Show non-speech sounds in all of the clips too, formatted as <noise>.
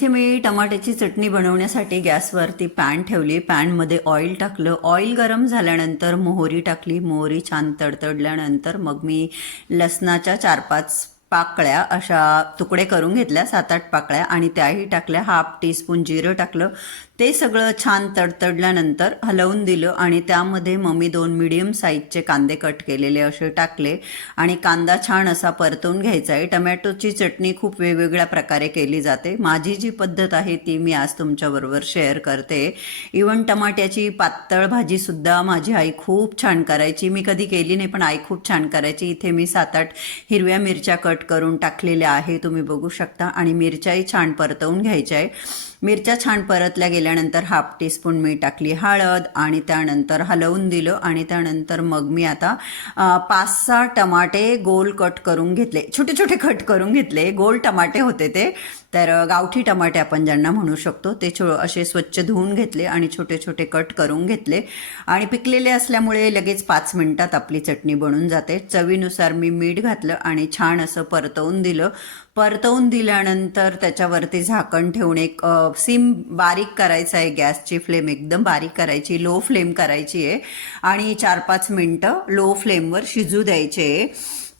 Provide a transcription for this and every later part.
इथे मी टमाट्याची चटणी बनवण्यासाठी गॅसवरती पॅन ठेवली. पॅनमध्ये ऑइल टाकलं. ऑइल गरम झाल्यानंतर मोहरी टाकली. मोहरी छान तडतडल्यानंतर मग मी लसणाच्या चार पाच पाकळ्या अशा तुकडे करून घेतल्या सात आठ पाकळ्या आणि त्याही टाकल्या. हाफ टीस्पून जिरं टाकलं. ते सगळं छान तडतडल्यानंतर हलवून दिलं आणि त्यामध्ये मग मी दोन मिडियम साईजचे कांदे कट केलेले असे टाकले. आणि कांदा छान असा परतवून घ्यायचा आहे. टमॅटोची चटणी खूप वेगवेगळ्या प्रकारे केली जाते. माझी जी पद्धत आहे ती मी आज तुमच्याबरोबर शेअर करते. इवन टमाट्याची पातळ भाजीसुद्धा माझी आई खूप छान करायची. मी कधी केली नाही पण आई खूप छान करायची. इथे मी सात आठ हिरव्या मिरच्या कट करून टाकलेल्या आहे. तुम्ही बघू शकता. आणि मिरच्याही छान परतवून घ्यायच्या आहे. मिरच्या छान परतल्या गेल्यानंतर हाफ टीस्पून मी टाकली हळद आणि त्यानंतर हलवून दिलं आणि त्यानंतर मग मी आता पाच सहा टमाटे गोल कट करून घेतले. छोटे छोटे कट करून घेतले. गोल टमाटे होते ते. तर गावठी टमाटे आपण ज्यांना म्हणू शकतो ते छो असे स्वच्छ धुवून घेतले आणि छोटे छोटे कट करून घेतले. आणि पिकलेले असल्यामुळे लगेच पाच मिनटात आपली चटणी बनून जाते. चवीनुसार मी मीठ घातलं आणि छान असं परतवून दिलं. परतवून दिल्यानंतर त्याच्यावरती झाकण ठेवून एक सिम बारीक करायचं आहे गॅसची फ्लेम एकदम बारीक करायची लो फ्लेम करायची आहे. आणि चार पाच मिनटं लो फ्लेमवर शिजू द्यायचे. आहे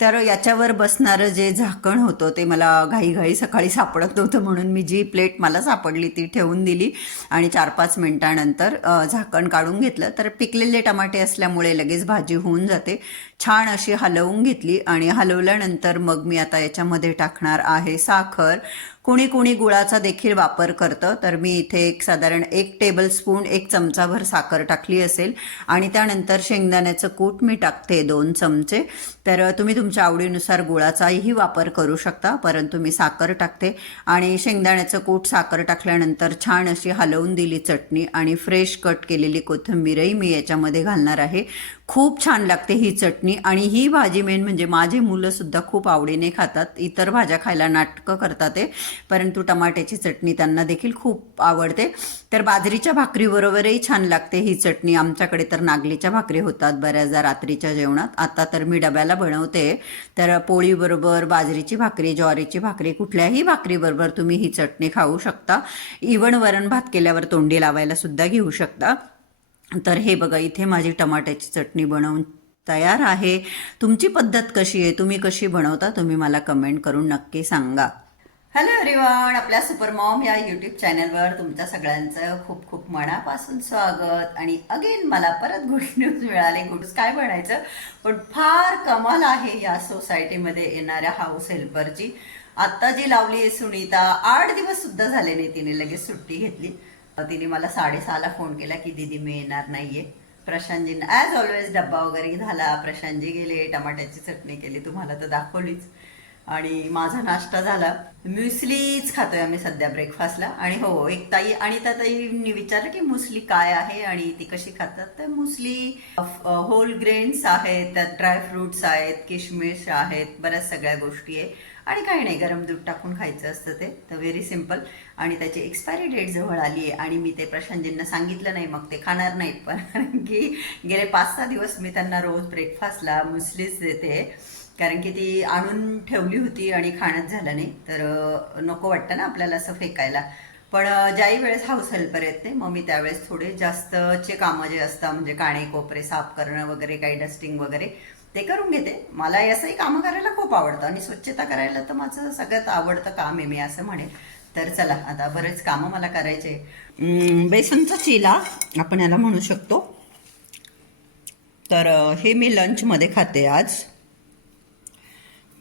तर याच्यावर बसणारं जे झाकण होतं ते मला घाईघाई सकाळी सापडत नव्हतं म्हणून मी जी प्लेट मला सापडली ती ठेवून दिली आणि चार पाच मिनटानंतर झाकण काढून घेतलं. तर पिकलेले टमाटे असल्यामुळे लगेच भाजी होऊन जाते. छान अशी हलवून घेतली आणि हलवल्यानंतर मग मी आता याच्यामध्ये टाकणार आहे साखर. कुणी कुणी गुळाचा देखील वापर करतं. तर मी इथे एक साधारण एक टेबल स्पून एक चमचाभर साखर टाकली असेल. आणि त्यानंतर शेंगदाण्याचं कूट मी टाकते दोन चमचे. तर तुम्ही तुमच्या आवडीनुसार गुळाचाही वापर करू शकता परंतु मी साखर टाकते. आणि शेंगदाण्याचं कूट साखर टाकल्यानंतर छान अशी हलवून दिली चटणी आणि फ्रेश कट केलेली कोथिंबीरही मी याच्यामध्ये घालणार आहे. खूप छान लागते ही चटणी. आणि ही भाजी मेन म्हणजे माझे मुलंसुद्धा खूप आवडीने खातात. इतर भाज्या खायला नाटकं करतात ते. परंतु टमाट्याची चटणी त्यांना देखील खूप आवडते. तर बाजरीच्या भाकरीबरोबरही छान लागते ही चटणी. आमच्याकडे तर नागलीच्या भाकरी होतात बऱ्याचदा रात्रीच्या जेवणात. आता तर मी डब्याला बनवते. तर पोळीबरोबर बाजरीची भाकरी ज्वारीची भाकरी कुठल्याही भाकरीबरोबर तुम्ही ही चटणी खाऊ शकता. इवन वरण भात केल्यावर तोंडी लावायला सुद्धा घेऊ शकता. तर हे बघा इथे माझी टमाट्याची चटणी बनवून तयार आहे. तुमची पद्धत कशी आहे? तुम्ही कशी बनवता? तुम्ही मला कमेंट करून नक्की सांगा. हॅलो एव्हरीवन आपल्या सुपर मॉम या यूट्यूब चॅनलवर तुमच्या सगळ्यांचं खूप खूप मनापासून स्वागत. आणि अगेन मला परत गुड न्यूज मिळाले. गुड काय म्हणायचं? पण फार कमाल आहे या सोसायटीमध्ये येणाऱ्या हाऊस हेल्परची आत्ता जी लावली आहे सुनीता. आठ दिवस सुद्धा झाले नाही तिने लगेच सुट्टी घेतली. तिने मला साडेसहाला फोन केला की दीदी मी येणार नाहीये. प्रशांतजींना ॲज ऑलवेज डब्बा वगैरे झाला. प्रशांतजी गेले टमाट्याची चटणी केली. तुम्हाला तर दाखवलीच. आणि माझा नाश्ता झाला. म्युस्लीच खातोय आम्ही सध्या ब्रेकफास्टला आणि हो, हो एक ताई आणि त्या ताईंनी विचारलं की मुसली काय आहे आणि ती कशी खातात? तर मुसली होल ग्रेन्स आहेत त्यात ड्रायफ्रुट्स आहेत किशमिश आहेत बऱ्याच सगळ्या गोष्टी आहे. आणि काही नाही गरम दूध टाकून खायचं असतं ते. तर व्हेरी सिंपल आणि त्याची एक्सपायरी डेट जवळ आली आहे आणि मी ते प्रशांतजींना सांगितलं नाही मग ते खाणार नाहीत. पण <laughs> कारण की गेले पाच सहा दिवस मी त्यांना रोज ब्रेकफास्टला मुसलीच देते. कारण की ती आणून ठेवली होती आणि खाणंच झालं नाही. तर नको वाटतं ना आपल्याला असं फेकायला. पण ज्याही वेळेस हाऊस हेल्पर येत नाही मग मी त्यावेळेस थोडे जास्तचे कामं जे असतात म्हणजे काणे कोपरे साफ करणं वगैरे काही डस्टिंग वगैरे ते करून घेते. मला असंही कामं करायला खूप आवडतं आणि स्वच्छता करायला तर माझं सगळ्यात आवडतं काम आहे मी असं म्हणेन. तर चला आता बरेच कामं मला करायचे बेसनचा चिला आपण याला म्हणू शकतो. तर हे मी लंचमध्ये खाते आज.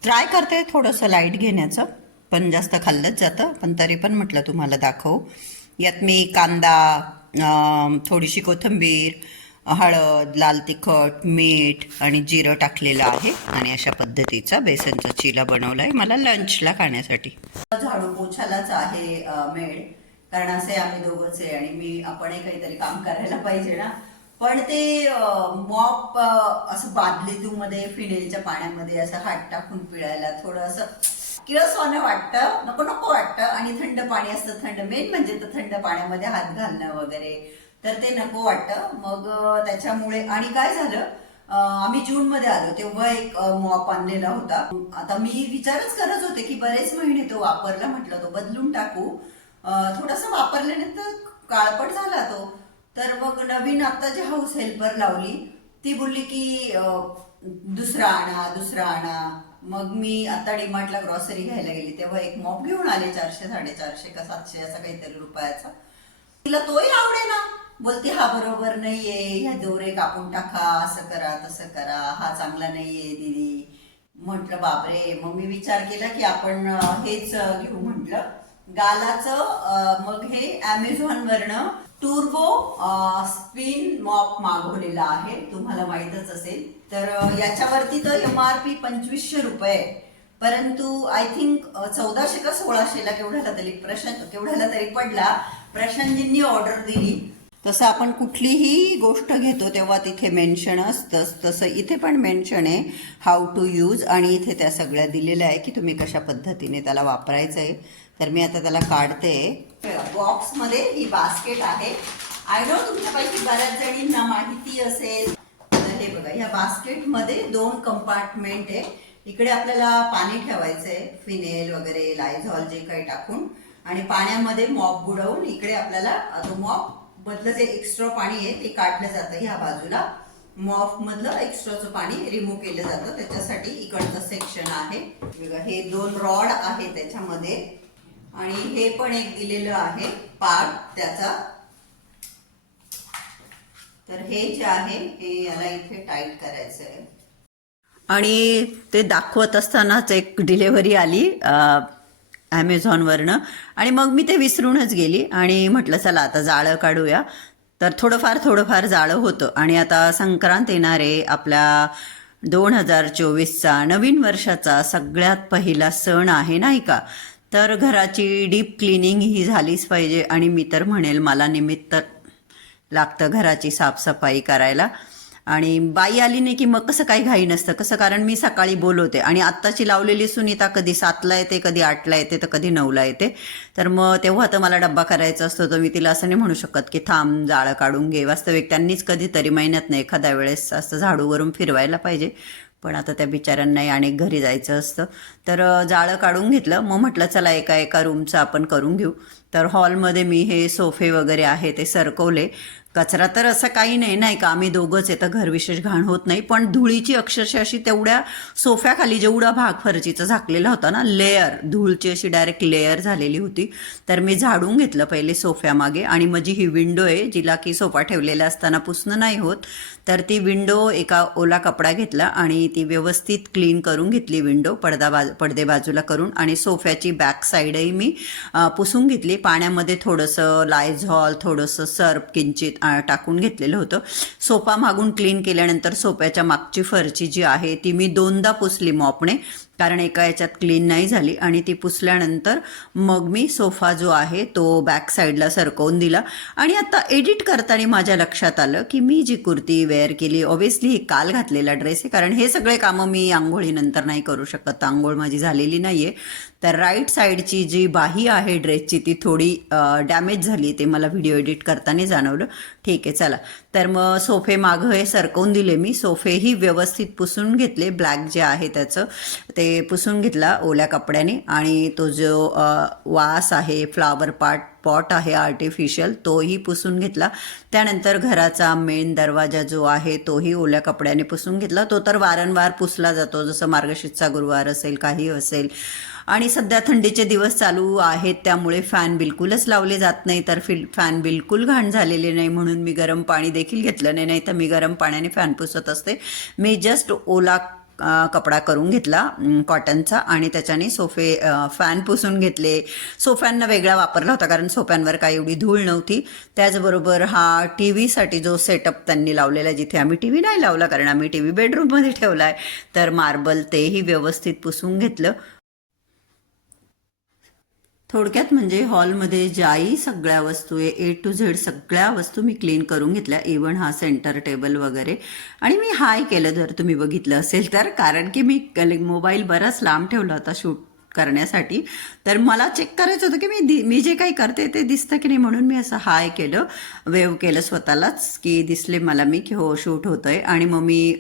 ट्राय करते थोडंसं लाइट घेण्याचं. पण जास्त खाल्लंच जातं. पण तरी पण म्हटलं तुम्हाला दाखवू. यात मी कांदा थोडीशी कोथिंबीर हळद लाल तिखट मीठ आणि जिरं टाकलेलं आहे. आणि अशा पद्धतीचा बेसनचा चिला बनवला आहे मला लंचला खाण्यासाठी. झाडू पोछालाच आहे मेड कारण असे आम्ही दोघंच आहे आणि मी आपणही काहीतरी काम करायला पाहिजे ना. पण ते मॉप असं बादलीतूमध्ये फिनेलच्या पाण्यामध्ये असं हात टाकून पिळायला थोडं असं किळसवानं वाटतं. नको नको वाटतं. आणि थंड पाणी असतं थंड. मेन म्हणजे तर थंड पाण्यामध्ये हात घालणं वगैरे. तर ते नको वाटतं. मग त्याच्यामुळे आणि काय झालं? आम्ही जून मध्ये आलो. तेव्हा एक मॉप आणलेला होता. आता मी विचारच करत होते की बरेच महिने तो वापरला. म्हटलं तो बदलून टाकू. थोडासा वापरल्यानंतर काळपट झाला तो. तर मग नवीन आता जी हाऊस हेल्पर लावली ती बोलली की दुसरा आणा दुसरा आणा. मग मी आता डीमार्टला ग्रॉसरी घ्यायला गेली. तेव्हा एक मॉप घेऊन आले चारशे साडेचारशे का सातशे असा काहीतरी रुपयाचा. तिला तोही आवडे ना. बोलते हा बरोबर नाहीये. ह्या दोरे कापून टाका. असं करा तसं करा. हा चांगला नाहीये दीदी. म्हटलं बापरे. मग मी विचार केला की आपण हेच घेऊ म्हटलं. गालाचं मग हे अमेझॉन वरनं टुर्बो स्पिन मॉप मागवलेला आहे. तुम्हाला माहीतच असेल. तर याच्यावरती तर एम आर पी पंचवीसशे रुपये परंतु आय थिंक चौदाशे का सोळाशेला केवढ्याला तरी प्रशांत केवढ्याला तरी पडला. प्रशांतजींनी ऑर्डर दिली. तसं आपण कुठलीही गोष्ट घेतो तेव्हा तिथे मेन्शन असतंच. तसं इथे पण मेन्शन आहे हाऊ टू यूज आणि इथे त्या सगळ्या दिलेल्या आहे की तुम्ही कशा पद्धतीने त्याला वापरायचं आहे. तर मी आता त्याला काढते. बॉक्समध्ये ही बास्केट आहे. आय नो तुमच्यापैकी बऱ्याच जणींना माहिती असेल. तर हे बघा ह्या बास्केटमध्ये दोन कंपार्टमेंट आहे. इकडे आपल्याला पाणी ठेवायचं आहे फिनेल वगैरे लायझॉल जे काही टाकून. आणि पाण्यामध्ये मॉप बुडवून इकडे आपल्याला तो मॉप मधलं जे एक्स्ट्रा पाणी आहे ते काढलं जातं. ह्या बाजूला मॉप मधलं एक्स्ट्राचं पाणी रिमूव्ह केलं जातं. त्याच्यासाठी इकडचं सेक्शन आहे. बघा, हे दोन रॉड आहे त्याच्यामध्ये. आणि हे पण एक दिलेलं आहे पार्ट त्याचा. तर हे जे आहे हे याला इथे टाईट करायचं आहे. आणि ते दाखवत असतानाच एक डिलेव्हरी आली ॲमेझॉनवरनं आणि मग मी ते विसरूनच गेली आणि म्हटलं चला आता जाळं काढूया. तर थोडंफार थोडंफार जाळं होतं. आणि आता संक्रांत येणार आहे आपल्या दोन हजार चोवीसचा नवीन वर्षाचा सगळ्यात पहिला सण आहे नाही का? तर घराची डीप क्लिनिंग ही झालीच पाहिजे. आणि मी तर म्हणेल मला निमित्त लागतं घराची साफसफाई करायला. आणि बाई आली नाही की मग कसं काही घाई नसतं. कसं? कारण मी सकाळी बोलवते. आणि आत्ताची लावलेली सुनीता कधी सातला येते कधी आठला येते तर कधी नऊला येते. तर मग तेव्हा तर मला डब्बा करायचा असतो. तर मी तिला असं नाही म्हणू शकत की थांब जाळं काढून घे. वास्तविक त्यांनीच कधीतरी महिन्यात नाही एखाद्या वेळेस असं झाडूवरून फिरवायला पाहिजे. पण आता त्या बिचाऱ्यांनाही आणि घरी जायचं असतं. तर जाळं काढून घेतलं. मग म्हटलं चला एका एका रूमचं आपण करून घेऊ. तर हॉलमध्ये मी हे सोफे वगैरे आहे ते सरकवले. कचरा तर असं काही नाही नाही का? आम्ही दोघंच येतं घर विशेष घाण होत नाही. पण धुळीची अक्षरशः अशी तेवढ्या सोफ्याखाली जेवढा भाग फरचीचा झाकलेला होता ना लेअर धूळची अशी डायरेक्ट लेअर झालेली होती. तर मी झाडून घेतलं पहिले सोफ्यामागे. आणि माझी ही विंडो आहे जिला की सोफा ठेवलेला असताना पुसणं नाही होत तर ती विंडो एका ओला कपडा घेतला आणि ती व्यवस्थित क्लीन करून घेतली विंडो पडदा बाजू पडदे बाजूला करून आणि सोफ्याची बॅक साईडही मी पुसून घेतली. पाण्यामध्ये थोडंसं लायझॉल थोडंसं सर्फ किंचित टाकून घेतलेलं होतं. सोफा मागून क्लीन केल्यानंतर सोफ्याच्या मागची फरची जी आहे ती मी दोनदा पुसली मॉपने. कारण एका याच्यात क्लीन नाही झाली आणि ती पुसल्यानंतर मग मी सोफा जो आहे तो बॅक साईडला सरकवून दिला. आणि आता एडिट करताना माझ्या लक्षात आलं की मी जी कुर्ती वेअर केली ऑब्व्हियसली ही काल घातलेला ड्रेस आहे कारण हे सगळे कामं मी आंघोळीनंतर नाही करू शकत. आंघोळ माझी झालेली नाही आहे तर राईट साईडची जी बाही आहे ड्रेसची ती थोडी डॅमेज झाली ते मला व्हिडिओ एडिट करताना जाणवलं. ठीक आहे चला. तर मग सोफे मागं हे सरकवून दिले मी. सोफेही व्यवस्थित पुसून घेतले. ब्लॅक जे आहे त्याचं ते पुसून घेतला ओल्या कपड्याने. आणि तो जो वास आहे फ्लावर पार्ट पॉट आहे आर्टिफिशियल तोही पुसून घेतला. त्यानंतर घराचा मेन दरवाजा जो आहे तोही ओल्या कपड्याने पुसून घेतला. तो तर वारंवार पुसला जातो. जसं मार्गशीर्षचा गुरुवार असेल काही असेल. आणि सध्या थंडीचे दिवस चालू आहेत त्यामुळे फॅन बिलकुलच लावले जात नाही. तर फिल फॅन बिलकुल घाण झालेले नाही म्हणून मी गरम पाणी देखील घेतलं नाही. नाही तर मी गरम पाण्याने फॅन पुसत असते. मी जस्ट ओला कपडा करून घेतला कॉटनचा आणि त्याच्याने सोफे फॅन पुसून घेतले. सोफ्यांना वेगळा वापरला होता कारण सोफ्यांवर काही एवढी धूळ नव्हती. त्याचबरोबर हा टी व्हीसाठी जो सेटअप त्यांनी लावलेला आहे, जिथे आम्ही टी व्ही नाही लावला कारण आम्ही टी व्ही बेडरूममध्ये ठेवला आहे तर मार्बल तेही व्यवस्थित पुसून घेतलं. थोडक्यात म्हणजे हॉलमध्ये ज्याही सगळ्या वस्तू आहे ए टू झेड सगळ्या वस्तू मी क्लीन करून घेतल्या इवन हा सेंटर टेबल वगैरे. आणि मी हाय केलं जर तुम्ही बघितलं असेल तर कारण की मी मोबाईल बराच लांब ठेवला होता शूट करण्यासाठी. तर मला चेक करायचं होतं की मी दि मी जे काही करते ते दिसतं की नाही म्हणून मी असं हाय केलं. वेव केलं स्वतःलाच की दिसले मला मी की हो शूट होतं आहे आणि मग मी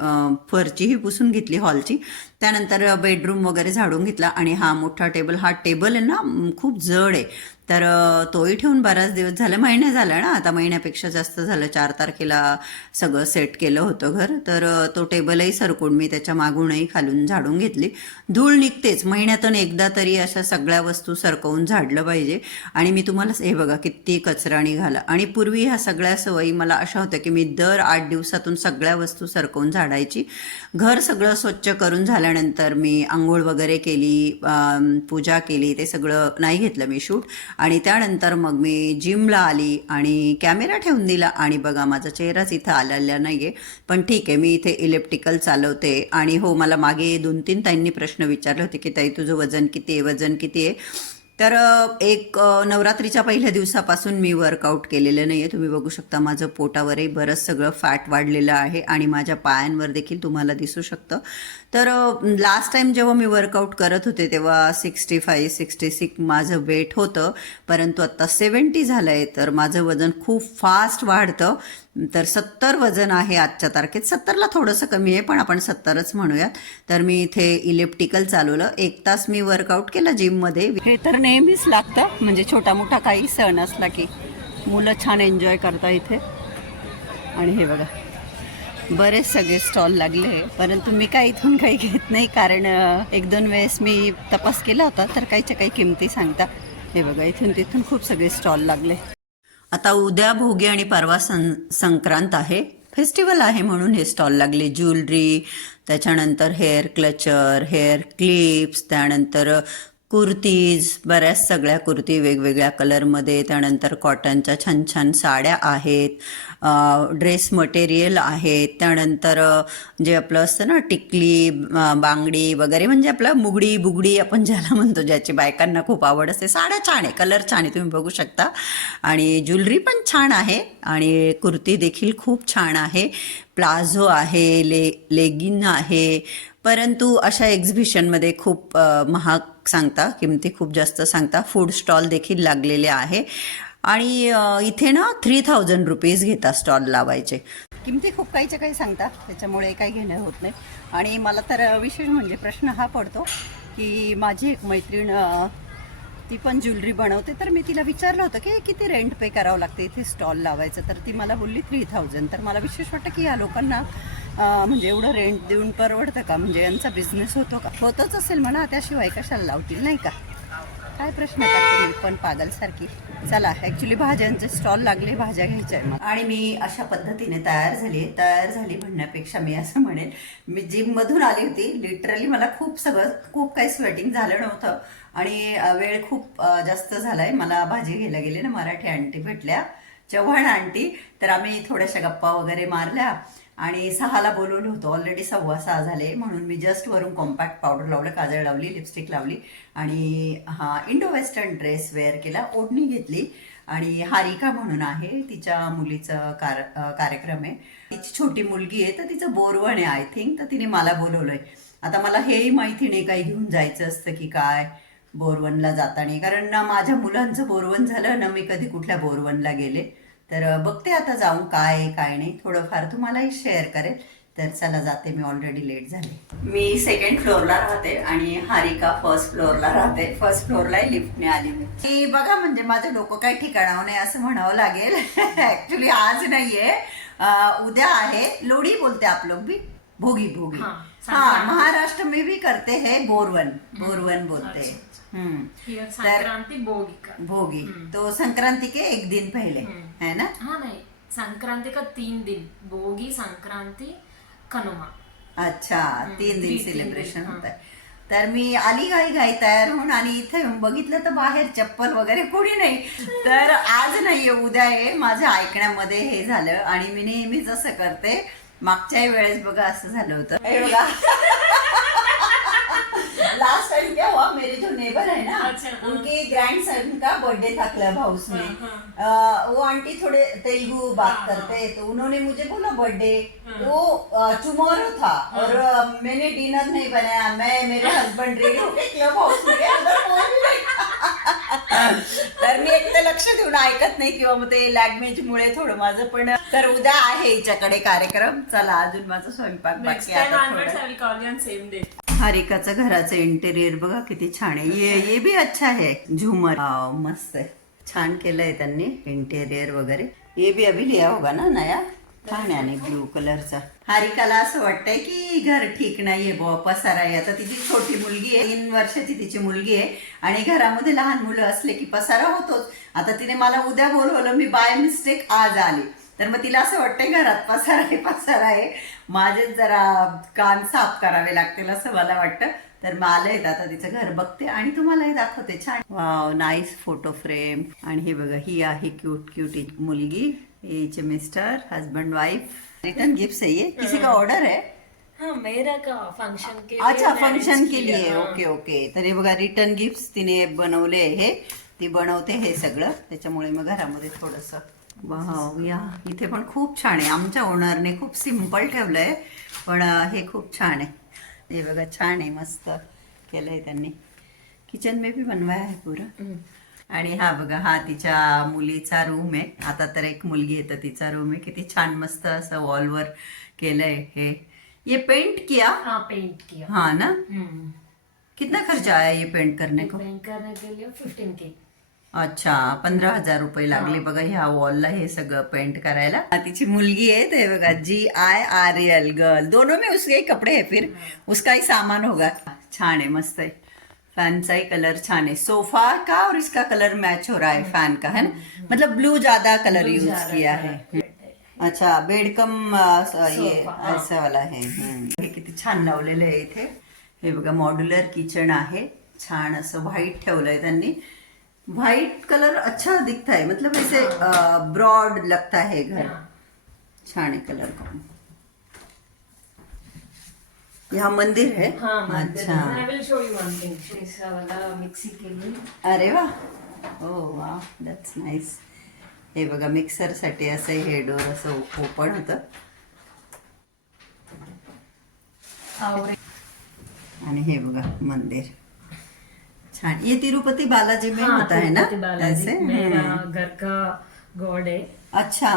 फरचीही पुसून घेतली हॉलची त्यानंतर बेडरूम वगैरे झाडून घेतला आणि हा मोठा टेबल हा टेबल आहे ना खूप जड आहे. तर तोही ठेवून बराच दिवस झाला महिना झाला ना आता महिन्यापेक्षा जास्त झालं चार तारखेला सगळं सेट केलं होतं घर. तर तो टेबलही सरकून मी त्याच्या मागूनही खालून झाडून घेतली. धूळ निघतेच महिन्यातून एकदा तरी अशा सगळ्या वस्तू सरकवून झाडलं पाहिजे. आणि मी तुम्हाला हे बघा किती कचरा निघाला आणि पूर्वी ह्या सगळ्या सवयी मला अशा होत्या की मी दर आठ दिवसातून सगळ्या वस्तू सरकवून झाडायची. घर सगळं स्वच्छ करून झाल्यानंतर मी आंघोळ वगैरे केली पूजा केली ते सगळं नाही घेतलं मी शूट. आणि त्यानंतर मग मी जिमला आली आणि कॅमेरा ठेवून दिला आणि बघा माझा चेहराच इथं आलेला नाही आहे पण ठीक आहे मी इथे इलेक्ट्रिकल चालवते. आणि हो मला मागे दोन तीन ताईंनी प्रश्न विचारले होते की ताई तुझं वजन किती आहे? वजन किती आहे? तर एक नवरात्रीच्या पहिल्या दिवसापासून मी वर्कआउट केलेलं नाही आहे तुम्ही बघू शकता माझं पोटावरही बरंच सगळं फॅट वाढलेलं आहे आणि माझ्या पायांवर देखील तुम्हाला दिसू शकतं. तर लास्ट टाईम जेव्हा मी वर्कआउट करत होते तेव्हा सिक्स्टी फाईव्ह सिक्स्टी सिक्स माझं वेट होतं. परंतु आत्ता सेवन्टी झालं आहे तर माझं वजन खूप फास्ट वाढतं. तर सत्तर वजन आहे आजच्या तारखेत. सत्तरला थोडंसं कमी आहे पण आपण सत्तरच म्हणूयात. तर मी इथे इलेप्टिकल चालवलं. एक तास मी वर्कआउट केलं जिममध्ये हे तर नेहमीच लागतं म्हणजे छोटा मोठा काही सण असला की मुलं छान एन्जॉय करता इथे. आणि हे बघा बरेच सगळे स्टॉल लागले परंतु मी काय इथून काही घेत नाही कारण एक दोन वेळेस मी तपास केला होता तर काहीच्या काही किमती सांगता. हे बघा इथून तिथून खूप सगळे स्टॉल लागले. आता उद्या भोगी आणि परवा सं संक्रांत आहे. फेस्टिवल आहे म्हणून हे स्टॉल लागले. ज्वेलरी त्याच्यानंतर हेअर क्लचर हेअर क्लिप्स त्यानंतर कुर्तीज बऱ्याच सगळ्या कुर्ती वेगवेगळ्या कलरमध्ये त्यानंतर कॉटनच्या छान छान साड्या आहेत. ड्रेस मटेरियल आहेत त्यानंतर जे आपलं असतं ना टिकली बांगडी वगैरे म्हणजे आपलं मुगडी बुगडी आपण ज्याला म्हणतो ज्याची बायकांना खूप आवड असते. साड्या छान आहे कलर छान आहे तुम्ही बघू शकता. आणि ज्वेलरी पण छान आहे आणि कुर्ती देखील खूप छान आहे. प्लाझो आहे ले लेगिन आहे. परंतु अशा एक्झिबिशनमध्ये खूप महाग सांगता किमती खूप जास्त सांगता फूड स्टॉल देखील लागलेले आहे. आणि इथे ना थ्री थाउजंड रुपीज घेता स्टॉल लावायचे. किमती खूप काहीच्या काही सांगता त्याच्यामुळे काही घेणं होत नाही. आणि मला तर विशेष म्हणजे प्रश्न हा पडतो की माझी एक मैत्रीण ती पण ज्वेलरी बनवते. तर मी तिला विचारलं होतं की किती रेंट पे करावं लागते इथे स्टॉल लावायचं? तर ती मला बोलली थ्री थाउजंड तर मला विशेष वाटतं की या लोकांना म्हणजे एवढं रेंट देऊन परवडतं का? म्हणजे यांचा बिझनेस होतो का? होतच असेल म्हणा त्याशिवाय कशाला लावतील नाही का? काय प्रश्न करते मी पण पागलसारखी. चला ॲक्च्युली भाज्यांचे स्टॉल लागले भाज्या घ्यायच्या आहे मला आणि मी अशा पद्धतीने तयार झाली तयार झाली म्हणण्यापेक्षा मी असं म्हणेन मी जिममधून आली होती. लिटरली मला खूप सगळं खूप काही स्वेटिंग झालं नव्हतं. आणि वेळ खूप जास्त झालाय. मला भाजी घ्यायला गेली ना मराठी आंटी भेटल्या. चव्हाण आंटी तर आम्ही थोड्याशा गप्पा वगैरे मारल्या. आणि सहाला बोलवलं होतं. ऑलरेडी सव्वा सहा झाले. म्हणून मी जस्ट वरून कॉम्पॅक्ट पावडर लावलं काजळ लावली लिपस्टिक लावली. आणि हा इंडो वेस्टर्न ड्रेस वेअर केला. ओढणी घेतली. आणि हारिका म्हणून आहे. तिच्या मुलीचं कार कार्यक्रम आहे. तिची छोटी मुलगी आहे तर तिचं बोरवण आहे आय थिंक तर तिने मला बोलवलंय. आता मला हेही माहिती नाही काही घेऊन जायचं असतं की काय बोरवनला जाताना. कारण ना माझ्या मुलांचं बोरवन झालं ना मी कधी कुठल्या बोरवनला गेले. तर बघते आता जाऊन काय काय नाही. थोडंफार तुम्हालाही शेअर करेल. तर चला जाते मी. ऑलरेडी लेट झाले. मी सेकंड फ्लोअरला राहते आणि हारिका फर्स्ट फ्लोअरला राहते. फर्स्ट फ्लोअरलाही लिफ्टने आली मी. की बघा म्हणजे माझं डोकं काही ठिकाणावर नाही असं म्हणावं लागेल. <laughs> ऍक्च्युली आज नाहीये. उद्या आहे. लोढी बोलते आप लोग भी भोगी भोगी. हाँ, महाराष्ट्र में भी करते हैं. बोरवन. बोरवन बोलते. हम्म. तर संक्रांति भोगी का भोगी. तो संक्रांति के एक दिन पहले. है ना? हाँ नहीं संक्रांति का तीन दिन भोगी संक्रांति कनुमा। अच्छा तीन दिन सेलिब्रेशन होत आहे तर मी आली घाई घाई तयार होऊन आणि इथे येऊन बघितलं तर बाहेर चप्पल वगैरे कोणी नाही. तर आज नाहीये उद्या आहे माझ्या ऐकण्यामध्ये हे झालं आणि मी नेहमीच असं करते. मागच्याही वेळेस बघा असं झालं होतं. हे बघा. लास्ट टाइम क्या हुआ? मेरे जो नेबर है ना अच्छा, हाँ। उनके ग्रैंड सन का बर्थडे था क्लब हाउस में। हाँ, वो आंटी थोड़े तेलुगु बात हाँ, करते हैं तो उन्होंने मुझे बोला बर्थडे हाँ। वो टुमारो था और मैंने डिनर नहीं बनाया। मैं मेरे हस्बैंड रेडी होके क्लब हाउस में. तर मी एक तर लक्ष देऊन ऐकत नाही किंवा मग ते लँग्वेज मुळे थोडं माझं पण तर उद्या आहे हिच्याकडे कार्यक्रम. चला अजून माझा स्वयंपाक बाकी टाइम आता हारिकाचं घराचं इंटेरियर बघा किती छान आहे. ये ये भी अच्छा है झुमर. मस्त आहे. छान केलंय त्यांनी इंटेरियर वगैरे. ये भी अभी लिया होगा ना नया? ठाण्याने ब्लू कलरचा हारिकाला असं वाटतंय की घर ठीक नाहीये बुवा पसारा आहे. आता तिची छोटी मुलगी आहे. तीन वर्षाची तिची मुलगी आहे. आणि घरामध्ये लहान मुलं असले की पसारा होतोच. आता तिने मला उद्या बोलवलं मी बाय मिस्टेक आज आली. तर मग तिला असं वाटतंय घरात पसारा आहे पसारा आहे. माझेच जरा कान साफ करावे लागतील असं मला वाटतं. तर मला येत आता तिचं घर बघते आणि तुम्हालाही दाखवते. छान. वाव नाईस फोटो फ्रेम आणि हे बघा ही आहे क्यूट क्यूट मुलगी. हिचे mister husband wife return gift है ये. किसी का ऑर्डर है हाँ मेरा का फंक्शन के अच्छा फंक्शन के लिए. हाँ. Okay okay. तर हे बघा रिटर्न गिफ्ट तिने बनवले हे ती बनवते हे सगळं. त्याच्यामुळे मग घरामध्ये थोडस वाव या इथे पण खूप छान आहे. आमच्या ओनरने खूप सिंपल ठेवलंय पण हे खूप छान आहे. हे बघा छान आहे मस्त केलंय त्यांनी. किचन में भी बनवाया है पूरा. आणि हा बघा हा तिच्या मुलीचा रूम आहे. आता तर एक मुलगी आहे तर तिचा रूम आहे. किती छान मस्त असं वॉलवर केलंय हे. ये पेंट किया? हाँ पेंट किया. हाँ ना. कितना खर्चा आया ये पेंट करने को? पेंट करने के लिए फिफ्टीन के अच्छा पंधरा हजार रुपये लागले बघा ह्या वॉलला हे सगळं पेंट करायला. हा, तिची मुलगी आहे ते बघा G I R L girl दोनों में उसके ही कपड़े है फिर. उसका ही सामान होगा. छान आहे मस्त आहे. फैन ही कलर छान है सोफा का और इसका कलर मैच हो रहा है फैन का है ना? मतलब ब्लू ज्यादा कलर यूज किया है. अच्छा बेड कम अ, स- ये सोफा, हा. असं वाला आहे हम्म. हे किती छान लावलेलं आहे इथे. हे बघा मॉड्युलर किचन आहे. छान असं व्हाईट ठेवलंय त्यांनी. व्हाइट कलर अच्छा दिखता है मतलब ऐसे ब्रॉड लगता है घर. छान कलर का। यहाँ मंदिर है। हाँ अच्छा। अरे वा ओ वा दॅट्स नाईस हे बघा मिक्सरसाठी असं हे डोर असं ओपन होतं. आणि हे बघा मंदिर. छान. ये तिरुपति बालाजी में हाँ, होता है ना? ऐसे? मेरा. घर का गॉड है। अच्छा।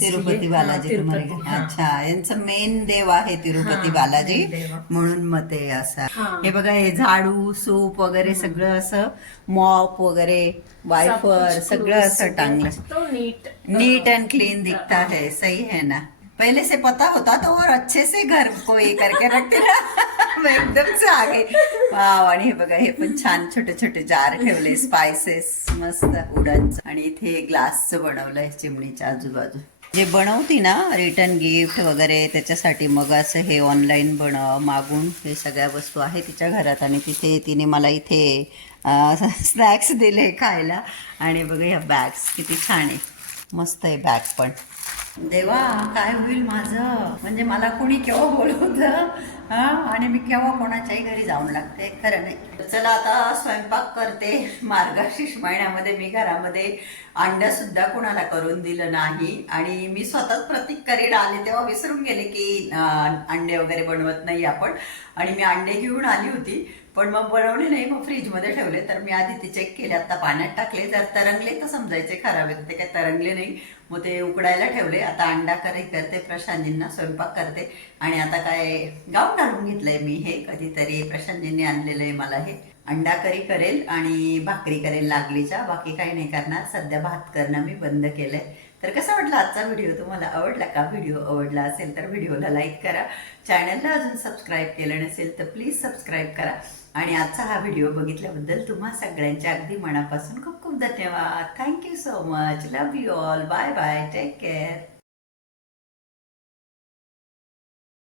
तिरुपति बालाजी. हाँ. अच्छा यांचं मेन देव आहे तिरुपती बालाजी. म्हणून मग ते असं. हा. बघा हे झाडू सूप वगैरे सगळं असं मॉप वगैरे वायफर सगळं असं टांगलं. नीट. नीट एंड क्लीन दिखता है सही है ना? पहले से पता होता तो और अच्छे से घर को ये करके रखते ना <laughs> मैं एकदम से आगे वाव आणि हे बघा हे पण छान छोटे छोटे जार ठेवले स्पायसेस मस्त वुडनचं आणि इथे ग्लासचं बनवलंय चिमणीच्या आजूबाजू. जे बनवती ना रिटर्न गिफ्ट वगैरे त्याच्यासाठी मग असं हे ऑनलाईन बन मागून हे सगळ्या वस्तू आहे तिच्या घरात. आणि तिथे तिने मला इथे स्नॅक्स दिले खायला. आणि बघा ह्या बॅग्स किती छान आहे. मस्त आहे बॅग पण. देवा काय होईल माझं? म्हणजे मला कोणी केव्हा बोलवतं? आणि मी केव्हा कोणाच्याही घरी जाऊन लागते? खरं नाही. चला आता स्वयंपाक करते. मार्गशीर्ष महिन्यामध्ये मी घरामध्ये अंड सुद्धा करून दिलं नाही. आणि मी स्वतःच प्रतिकरीड आले तेव्हा विसरून गेले की अंडे वगैरे बनवत नाही आपण. आणि मी अंडे घेऊन आली होती. पण मग बनवले नाही मग फ्रीजमध्ये ठेवले. तर मी आधी ते चेक केले आता पाण्यात टाकले. जर तरंगले तर समजायचे खराब आहेत ते काय तरंगले नाही. मग ते उकडायला ठेवले. आता अंडा करी करते प्रशांतजींना स्वयंपाक करते. आणि आता काय गाऊन घालून घेतलंय मी हे. कधीतरी प्रशांतजींनी आणलेलं आहे मला हे. अंडा करी करेल आणि भाकरी करेल लागलीच्या. बाकी काही नाही करणार. सध्या भात करणं मी बंद केलंय. तर कसा वाटला आजचा व्हिडिओ? तुम्हाला आवडला का? व्हिडिओ आवडला असेल तर व्हिडिओला लाईक करा. चॅनलला अजून सबस्क्राईब केलं नसेल तर प्लीज सबस्क्राईब करा. आणि आजचा हा व्हिडिओ बघितल्याबद्दल तुम्हा सगळ्यांच्या अगदी मनापासून खूप खूप धन्यवाद. Thank you so much love you all bye bye take care